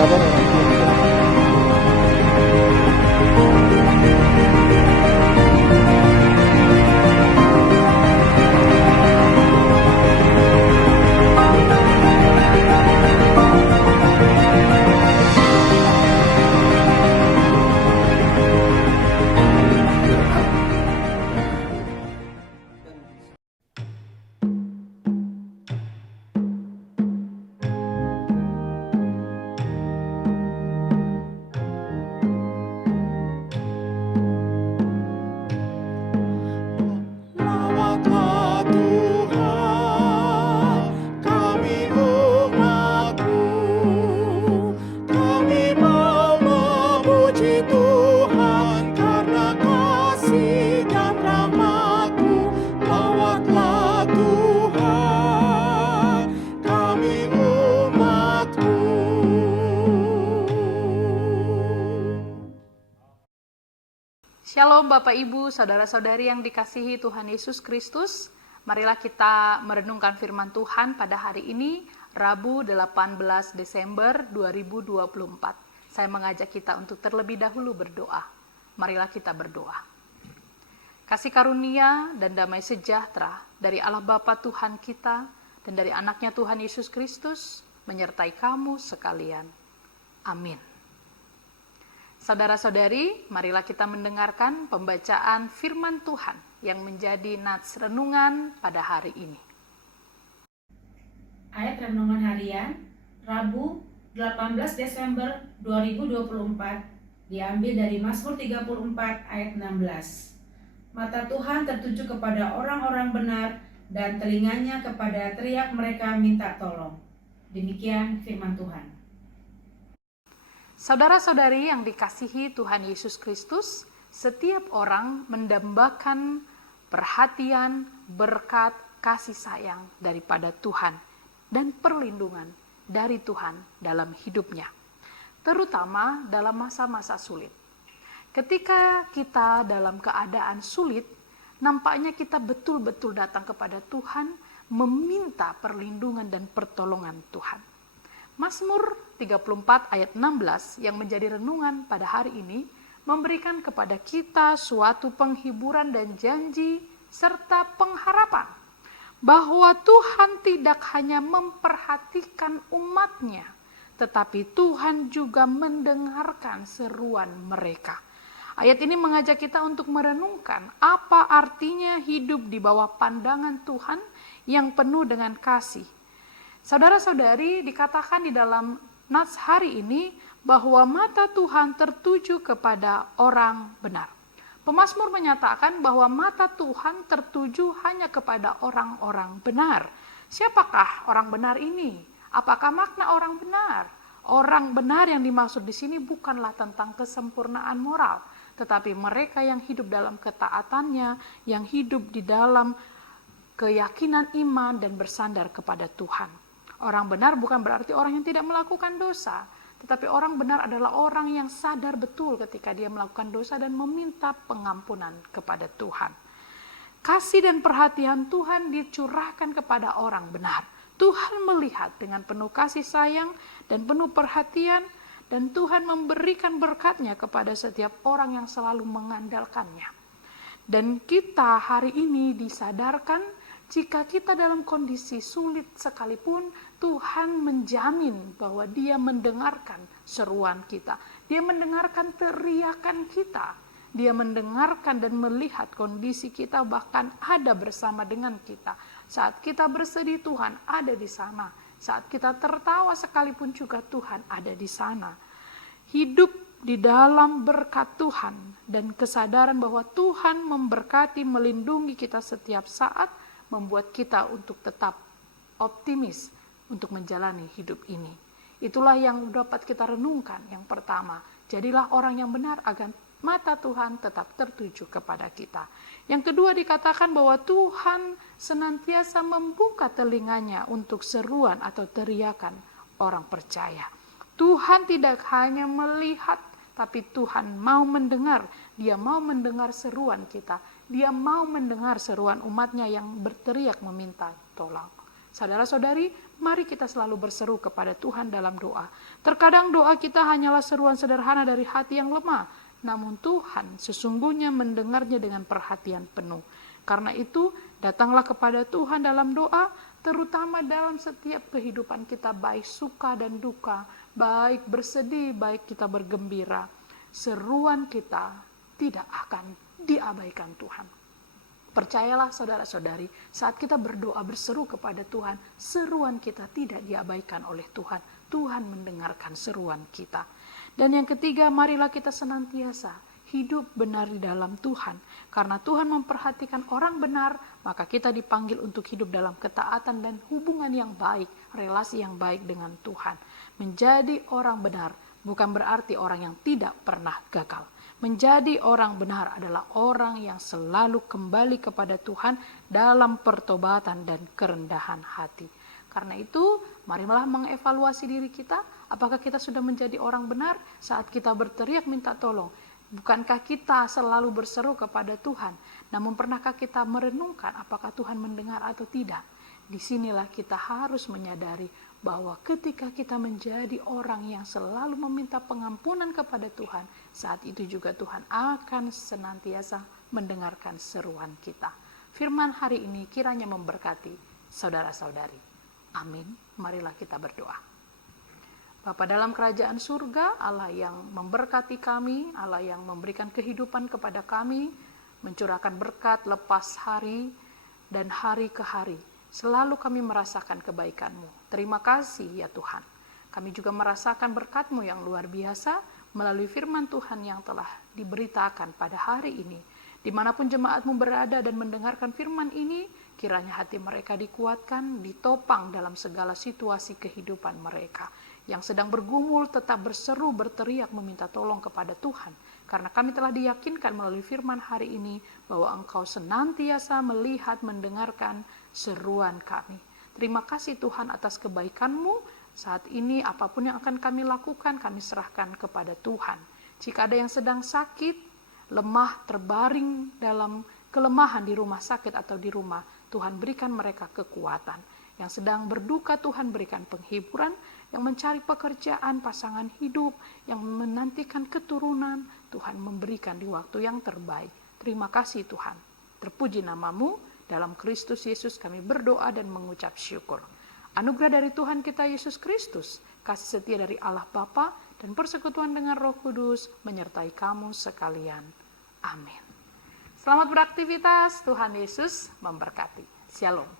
sabar orang tua kita. Lawatlah Tuhan, kami umat-Mu. Kami mau memuji Tuhan karena kasih dan rahmat-Mu. Lawatlah Tuhan, kami umat-Mu. Shalom Bapak Ibu, Saudara-saudari yang dikasihi Tuhan Yesus Kristus. Marilah kita merenungkan firman Tuhan pada hari ini, Rabu 18 Desember 2024. Saya mengajak kita untuk terlebih dahulu berdoa. Marilah kita berdoa. Kasih karunia dan damai sejahtera dari Allah Bapa Tuhan kita dan dari anaknya Tuhan Yesus Kristus menyertai kamu sekalian. Amin. Saudara-saudari, marilah kita mendengarkan pembacaan firman Tuhan yang menjadi nats renungan pada hari ini. Ayat renungan harian Rabu 18 Desember 2024 diambil dari Mazmur 34 ayat 16. Mata Tuhan tertuju kepada orang-orang benar dan telinganya kepada teriak mereka minta tolong. Demikian firman Tuhan. Saudara-saudari yang dikasihi Tuhan Yesus Kristus, setiap orang mendambakan perhatian, berkat, kasih sayang daripada Tuhan dan perlindungan dari Tuhan dalam hidupnya, terutama dalam masa-masa sulit. Ketika kita dalam keadaan sulit, nampaknya kita betul-betul datang kepada Tuhan, meminta perlindungan dan pertolongan Tuhan. Mazmur 34 ayat 16 yang menjadi renungan pada hari ini memberikan kepada kita suatu penghiburan dan janji serta pengharapan bahwa Tuhan tidak hanya memperhatikan umat-Nya, tetapi Tuhan juga mendengarkan seruan mereka. Ayat ini mengajak kita untuk merenungkan apa artinya hidup di bawah pandangan Tuhan yang penuh dengan kasih. Saudara-saudari, dikatakan di dalam nats hari ini bahwa mata Tuhan tertuju kepada orang benar. Pemazmur menyatakan bahwa mata Tuhan tertuju hanya kepada orang-orang benar. Siapakah orang benar ini? Apakah makna orang benar? Orang benar yang dimaksud di sini bukanlah tentang kesempurnaan moral, tetapi mereka yang hidup dalam ketaatannya, yang hidup di dalam keyakinan iman dan bersandar kepada Tuhan. Orang benar bukan berarti orang yang tidak melakukan dosa, tetapi orang benar adalah orang yang sadar betul ketika dia melakukan dosa dan meminta pengampunan kepada Tuhan. Kasih dan perhatian Tuhan dicurahkan kepada orang benar. Tuhan melihat dengan penuh kasih sayang dan penuh perhatian, dan Tuhan memberikan berkat-Nya kepada setiap orang yang selalu mengandalkannya. Dan kita hari ini disadarkan jika kita dalam kondisi sulit sekalipun, Tuhan menjamin bahwa Dia mendengarkan seruan kita. Dia mendengarkan teriakan kita. Dia mendengarkan dan melihat kondisi kita, bahkan ada bersama dengan kita. Saat kita bersedih, Tuhan ada di sana. Saat kita tertawa sekalipun juga Tuhan ada di sana. Hidup di dalam berkat Tuhan dan kesadaran bahwa Tuhan memberkati, melindungi kita setiap saat, membuat kita untuk tetap optimis untuk menjalani hidup ini. Itulah yang dapat kita renungkan. Yang pertama, jadilah orang yang benar agar mata Tuhan tetap tertuju kepada kita. Yang kedua, dikatakan bahwa Tuhan senantiasa membuka telinganya untuk seruan atau teriakan orang percaya. Tuhan tidak hanya melihat, tapi Tuhan mau mendengar. Dia mau mendengar seruan kita. Dia mau mendengar seruan umat-Nya yang berteriak meminta tolong. Saudara-saudari, mari kita selalu berseru kepada Tuhan dalam doa. Terkadang doa kita hanyalah seruan sederhana dari hati yang lemah, namun Tuhan sesungguhnya mendengarnya dengan perhatian penuh. Karena itu, datanglah kepada Tuhan dalam doa, terutama dalam setiap kehidupan kita, baik suka dan duka, baik bersedih, baik kita bergembira. Seruan kita tidak akan diabaikan Tuhan. Percayalah saudara-saudari, saat kita berdoa berseru kepada Tuhan, seruan kita tidak diabaikan oleh Tuhan. Tuhan mendengarkan seruan kita. Dan yang ketiga, marilah kita senantiasa hidup benar di dalam Tuhan. Karena Tuhan memperhatikan orang benar, maka kita dipanggil untuk hidup dalam ketaatan dan hubungan yang baik, relasi yang baik dengan Tuhan. Menjadi orang benar bukan berarti orang yang tidak pernah gagal. Menjadi orang benar adalah orang yang selalu kembali kepada Tuhan dalam pertobatan dan kerendahan hati. Karena itu, marilah mengevaluasi diri kita, apakah kita sudah menjadi orang benar saat kita berteriak minta tolong. Bukankah kita selalu berseru kepada Tuhan? Namun pernahkah kita merenungkan apakah Tuhan mendengar atau tidak? Disinilah kita harus menyadari bahwa ketika kita menjadi orang yang selalu meminta pengampunan kepada Tuhan, saat itu juga Tuhan akan senantiasa mendengarkan seruan kita. Firman hari ini kiranya memberkati saudara-saudari. Amin. Marilah kita berdoa. Bapa dalam kerajaan surga, Allah yang memberkati kami, Allah yang memberikan kehidupan kepada kami, mencurahkan berkat lepas hari dan hari ke hari. Selalu kami merasakan kebaikan-Mu. Terima kasih ya Tuhan. Kami juga merasakan berkat-Mu yang luar biasa melalui firman Tuhan yang telah diberitakan pada hari ini. Dimanapun jemaat-Mu berada dan mendengarkan firman ini, kiranya hati mereka dikuatkan, ditopang dalam segala situasi kehidupan mereka. Yang sedang bergumul tetap berseru, berteriak, meminta tolong kepada Tuhan. Karena kami telah diyakinkan melalui firman hari ini bahwa Engkau senantiasa melihat, mendengarkan seruan kami. Terima kasih Tuhan atas kebaikan-Mu. Saat ini apapun yang akan kami lakukan, kami serahkan kepada Tuhan. Jika ada yang sedang sakit, lemah, terbaring dalam kelemahan di rumah sakit atau di rumah, Tuhan berikan mereka kekuatan. Yang sedang berduka, Tuhan berikan penghiburan. Yang mencari pekerjaan, pasangan hidup, yang menantikan keturunan, Tuhan memberikan di waktu yang terbaik. Terima kasih Tuhan. Terpuji nama-Mu, dalam Kristus Yesus kami berdoa dan mengucap syukur. Anugerah dari Tuhan kita Yesus Kristus, kasih setia dari Allah Bapa, dan persekutuan dengan Roh Kudus menyertai kamu sekalian. Amin. Selamat beraktivitas, Tuhan Yesus memberkati. Shalom.